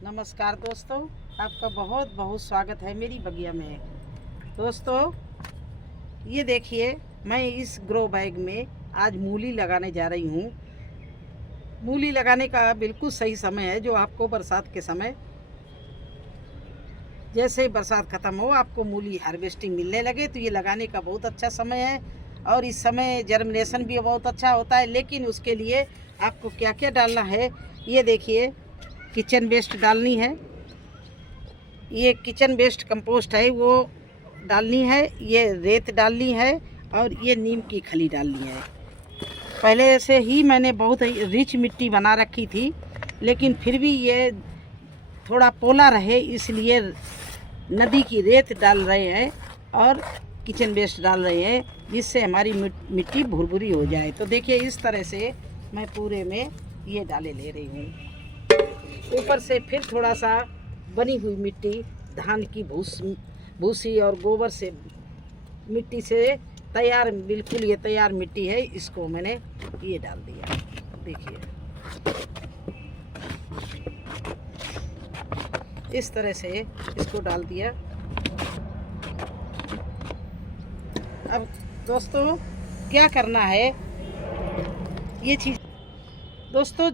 नमस्कार दोस्तों, आपका बहुत बहुत स्वागत है मेरी बगिया में। दोस्तों ये देखिए, मैं इस ग्रो बैग में आज मूली लगाने जा रही हूँ। मूली लगाने का बिल्कुल सही समय है, जो आपको बरसात के समय, जैसे बरसात ख़त्म हो आपको मूली हार्वेस्टिंग मिलने लगे तो ये लगाने का बहुत अच्छा समय है। और इस समय जर्मिनेशन भी बहुत अच्छा होता है। लेकिन उसके लिए आपको क्या क्या डालना है ये देखिए। किचन वेस्ट डालनी है, ये किचन वेस्ट कंपोस्ट है वो डालनी है, ये रेत डालनी है और ये नीम की खली डालनी है। पहले से ही मैंने बहुत रिच मिट्टी बना रखी थी, लेकिन फिर भी ये थोड़ा पोला रहे इसलिए नदी की रेत डाल रहे हैं और किचन वेस्ट डाल रहे हैं, जिससे हमारी मिट्टी भुरभुरी हो जाए। तो देखिए इस तरह से मैं पूरे में ये डाले ले रही हूँ। ऊपर से फिर थोड़ा सा बनी हुई मिट्टी, धान की भूसी और गोबर से मिट्टी से तैयार, बिल्कुल ये तैयार मिट्टी है, इसको मैंने ये डाल दिया। देखिए इस तरह से इसको डाल दिया। अब दोस्तों क्या करना है ये चीज़, दोस्तों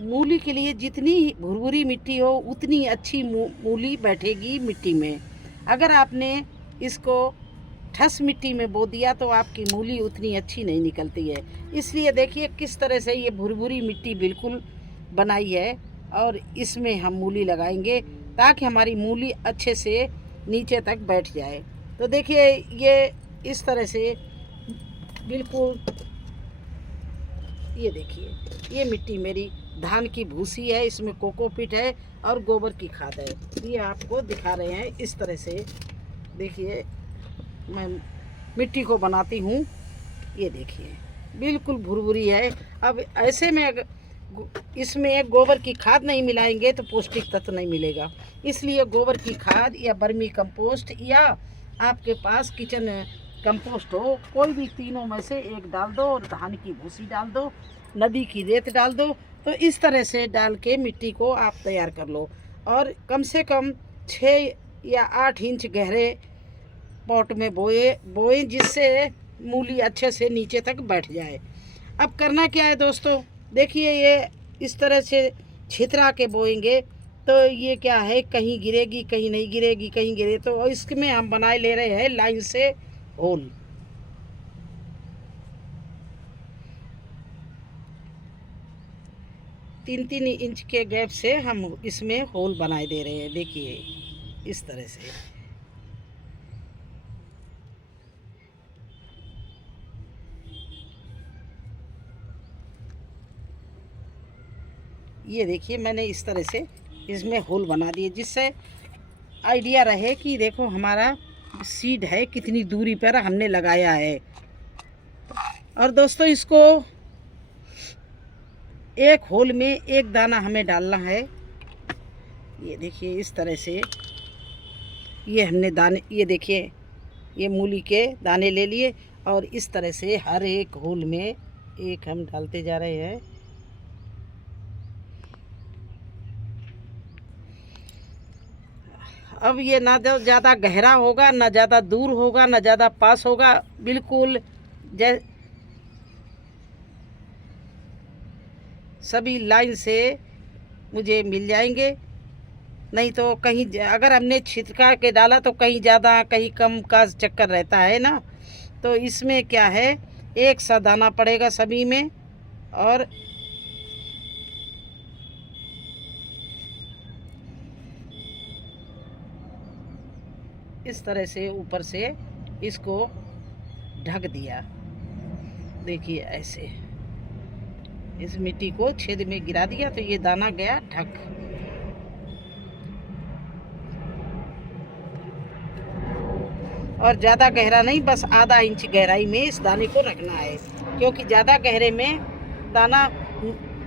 मूली के लिए जितनी भुरभुरी मिट्टी हो उतनी अच्छी मूली बैठेगी मिट्टी में। अगर आपने इसको ठस मिट्टी में बो दिया तो आपकी मूली उतनी अच्छी नहीं निकलती है। इसलिए देखिए किस तरह से ये भुरभुरी मिट्टी बिल्कुल बनाई है और इसमें हम मूली लगाएंगे ताकि हमारी मूली अच्छे से नीचे तक बैठ जाए। तो देखिए ये इस तरह से बिल्कुल, ये देखिए ये मिट्टी मेरी धान की भूसी है, इसमें कोकोपीट है और गोबर की खाद है। ये आपको दिखा रहे हैं इस तरह से। देखिए मैं मिट्टी को बनाती हूँ, ये देखिए बिल्कुल भुरभुरी है। अब ऐसे में इसमें गोबर की खाद नहीं मिलाएंगे तो पौष्टिक तत्व नहीं मिलेगा। इसलिए गोबर की खाद या बर्मी कंपोस्ट या आपके पास किचन कंपोस्ट हो, कोई भी तीनों में से एक डाल दो और धान की भूसी डाल दो, नदी की रेत डाल दो। तो इस तरह से डाल के मिट्टी को आप तैयार कर लो और कम से कम 6 या 8 इंच गहरे पॉट में बोए जिससे मूली अच्छे से नीचे तक बैठ जाए। अब करना क्या है दोस्तों, देखिए ये इस तरह से छितरा के बोएंगे तो ये क्या है, कहीं गिरेगी कहीं नहीं गिरेगी, कहीं गिरे तो इसमें हम बनाए ले रहे हैं लाइन से होल। 3-3 इंच के गैप से हम इसमें होल बनाए दे रहे हैं। देखिए इस तरह से ये देखिए मैंने इस तरह से इसमें होल बना दिए, जिससे आइडिया रहे कि देखो हमारा सीड है कितनी दूरी पर हमने लगाया है। और दोस्तों इसको एक होल में एक दाना हमें डालना है। ये देखिए इस तरह से ये हमने दाने, ये देखिए ये मूली के दाने ले लिए और इस तरह से हर एक होल में एक हम डालते जा रहे हैं। अब ये ना ज़्यादा गहरा होगा, ना ज़्यादा दूर होगा, ना ज़्यादा पास होगा, बिल्कुल सभी लाइन से मुझे मिल जाएंगे। नहीं तो कहीं अगर हमने छिटका के डाला तो कहीं ज़्यादा कहीं कम का चक्कर रहता है ना। तो इसमें क्या है, एक सा दाना पड़ेगा सभी में और इस तरह से ऊपर से इसको ढक दिया। देखिए ऐसे इस मिट्टी को छेद में गिरा दिया तो ये दाना गया ढक। और ज़्यादा गहरा नहीं, बस आधा इंच गहराई में इस दाने को रखना है, क्योंकि ज़्यादा गहरे में दाना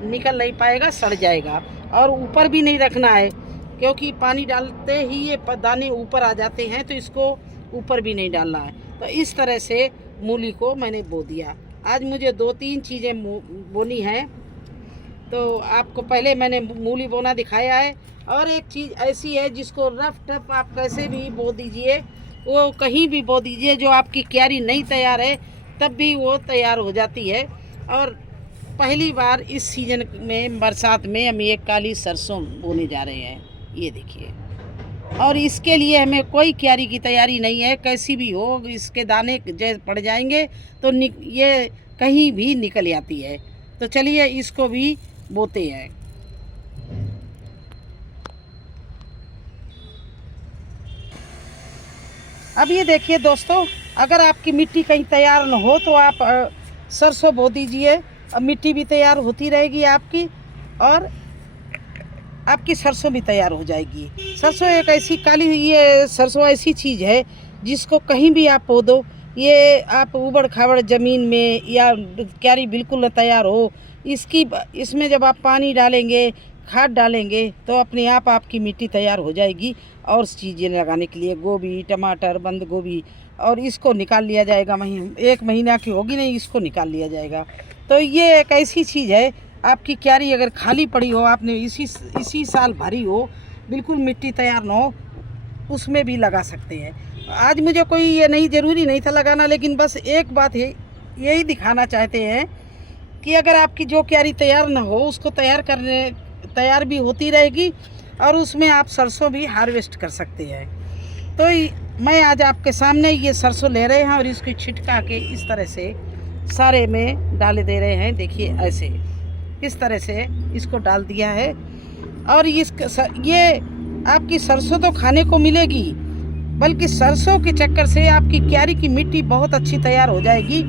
निकल नहीं पाएगा, सड़ जाएगा। और ऊपर भी नहीं रखना है, क्योंकि पानी डालते ही ये दाने ऊपर आ जाते हैं, तो इसको ऊपर भी नहीं डालना है। तो इस तरह से मूली को मैंने बो दिया। आज मुझे 2-3 चीज़ें बोनी हैं, तो आपको पहले मैंने मूली बोना दिखाया है और एक चीज़ ऐसी है जिसको रफ टफ आप कैसे भी बो दीजिए, वो कहीं भी बो दीजिए, जो आपकी क्यारी नहीं तैयार है तब भी वो तैयार हो जाती है। और पहली बार इस सीज़न में बरसात में हम ये काली सरसों बोने जा रहे हैं, ये देखिए। और इसके लिए हमें कोई क्यारी की तैयारी नहीं है, कैसी भी हो इसके दाने जैसे पड़ जाएंगे तो ये कहीं भी निकल आती है। तो चलिए इसको भी बोते हैं। अब ये देखिए दोस्तों, अगर आपकी मिट्टी कहीं तैयार न हो तो आप सरसों बो दीजिए, अब मिट्टी भी तैयार होती रहेगी आपकी और आपकी सरसों भी तैयार हो जाएगी। सरसों एक ऐसी काली हुई है, सरसों ऐसी चीज़ है जिसको कहीं भी आप बो दो, ये आप उबड़ खाबड़ ज़मीन में या क्यारी बिल्कुल न तैयार हो, इसमें जब आप पानी डालेंगे, खाद डालेंगे तो अपने आप आपकी मिट्टी तैयार हो जाएगी। और चीज़ें लगाने के लिए गोभी, टमाटर, बंद गोभी, और इसको निकाल लिया जाएगा, एक महीना की होगी नहीं, इसको निकाल लिया जाएगा। तो ये एक ऐसी चीज़ है, आपकी क्यारी अगर खाली पड़ी हो, आपने इसी साल भरी हो, बिल्कुल मिट्टी तैयार ना हो, उसमें भी लगा सकते हैं। आज मुझे कोई ये नहीं ज़रूरी नहीं था लगाना, लेकिन बस एक बात है, यही दिखाना चाहते हैं कि अगर आपकी जो क्यारी तैयार ना हो उसको तैयार भी होती रहेगी और उसमें आप सरसों भी हार्वेस्ट कर सकते हैं। तो मैं आज आपके सामने ये सरसों ले रहे हैं और इसको छिटका के इस तरह से सारे में डाल दे रहे हैं। देखिए ऐसे इस तरह से इसको डाल दिया है और ये आपकी सरसों तो खाने को मिलेगी, बल्कि सरसों के चक्कर से आपकी क्यारी की मिट्टी बहुत अच्छी तैयार हो जाएगी।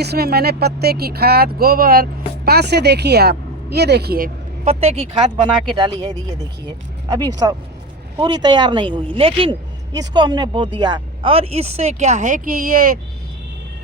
इसमें मैंने पत्ते की खाद, गोबर, पास से देखिए आप, ये देखिए पत्ते की खाद बना के डाली है, ये देखिए अभी सब पूरी तैयार नहीं हुई, लेकिन इसको हमने बो दिया। और इससे क्या है कि ये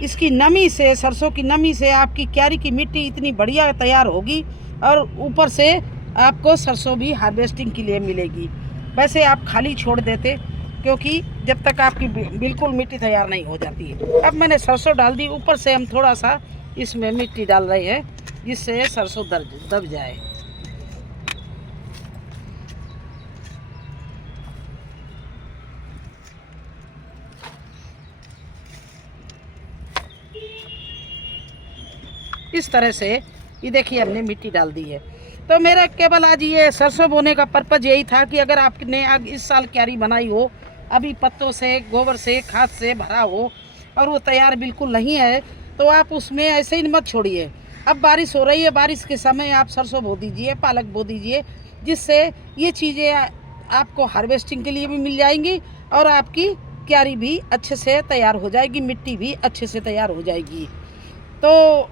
इसकी नमी से, सरसों की नमी से आपकी क्यारी की मिट्टी इतनी बढ़िया तैयार होगी और ऊपर से आपको सरसों भी हार्वेस्टिंग के लिए मिलेगी। वैसे आप खाली छोड़ देते, क्योंकि जब तक आपकी बिल्कुल मिट्टी तैयार नहीं हो जाती है। अब मैंने सरसों डाल दी, ऊपर से हम थोड़ा सा इसमें मिट्टी डाल रहे हैं जिससे सरसों दब जाए। इस तरह से ये देखिए हमने मिट्टी डाल दी है। तो मेरा केवल आज ये सरसों बोने का पर्पज़ यही था कि अगर आपने इस साल क्यारी बनाई हो, अभी पत्तों से, गोबर से, खाद से भरा हो और वो तैयार बिल्कुल नहीं है, तो आप उसमें ऐसे ही मत छोड़िए। अब बारिश हो रही है, बारिश के समय आप सरसों बो दीजिए, पालक बो दीजिए, जिससे ये चीज़ें आपको हार्वेस्टिंग के लिए भी मिल जाएंगी और आपकी क्यारी भी अच्छे से तैयार हो जाएगी, मिट्टी भी अच्छे से तैयार हो जाएगी। तो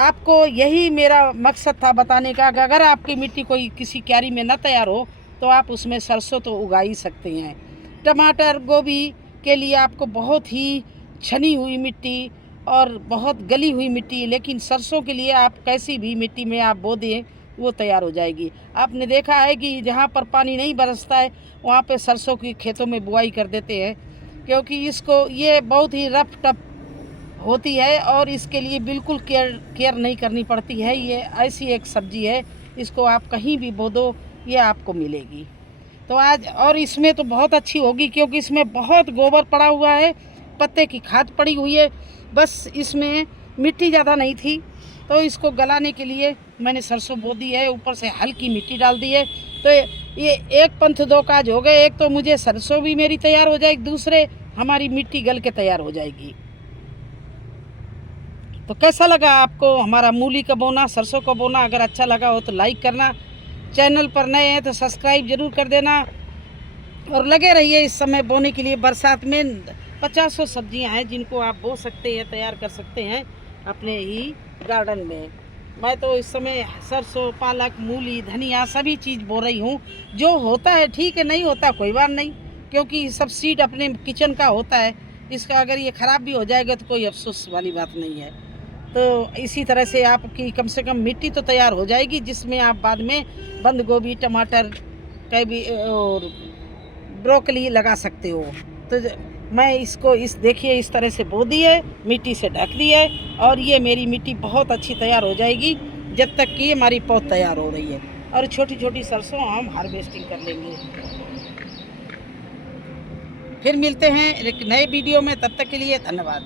आपको यही मेरा मकसद था बताने का कि अगर आपकी मिट्टी कोई किसी क्यारी में न तैयार हो तो आप उसमें सरसों तो उगा ही सकते हैं। टमाटर, गोभी के लिए आपको बहुत ही छनी हुई मिट्टी और बहुत गली हुई मिट्टी, लेकिन सरसों के लिए आप कैसी भी मिट्टी में आप बो दें वो तैयार हो जाएगी। आपने देखा है कि जहाँ पर पानी नहीं बरसता है वहाँ पे सरसों की खेतों में बुआई कर देते हैं, क्योंकि ये बहुत ही रफ टफ होती है और इसके लिए बिल्कुल केयर नहीं करनी पड़ती है। ये ऐसी एक सब्जी है, इसको आप कहीं भी बो दो ये आपको मिलेगी। तो आज और इसमें तो बहुत अच्छी होगी, क्योंकि इसमें बहुत गोबर पड़ा हुआ है, पत्ते की खाद पड़ी हुई है, बस इसमें मिट्टी ज़्यादा नहीं थी, तो इसको गलाने के लिए मैंने सरसों बो दी है, ऊपर से हल्की मिट्टी डाल दी है। तो ये एक पंथ दो काज हो गए, एक तो मुझे सरसों भी मेरी तैयार हो जाएगी, दूसरे हमारी मिट्टी गल के तैयार हो जाएगी। तो कैसा लगा आपको हमारा मूली का बोना, सरसों का बोना? अगर अच्छा लगा हो तो लाइक करना, चैनल पर नए हैं तो सब्सक्राइब जरूर कर देना और लगे रहिए। इस समय बोने के लिए बरसात में 50 सब्जियां हैं जिनको आप बो सकते हैं, तैयार कर सकते हैं अपने ही गार्डन में। मैं तो इस समय सरसों, पालक, मूली, धनिया सभी चीज़ बो रही हूँ। जो होता है ठीक है, नहीं होता कोई बात नहीं, क्योंकि सब सीड अपने किचन का होता है। इसका अगर ये ख़राब भी हो जाएगा तो कोई अफसोस वाली बात नहीं है। तो इसी तरह से आपकी कम से कम मिट्टी तो तैयार हो जाएगी, जिसमें आप बाद में बंद गोभी, टमाटर, कैबी और ब्रोकली लगा सकते हो। तो मैं इसको देखिए इस तरह से बो दी है, मिट्टी से ढक दी है और ये मेरी मिट्टी बहुत अच्छी तैयार हो जाएगी जब तक कि हमारी पौध तैयार हो रही है। और छोटी छोटी सरसों हम हार्वेस्टिंग कर लेंगे। फिर मिलते हैं एक नए वीडियो में, तब तक के लिए धन्यवाद।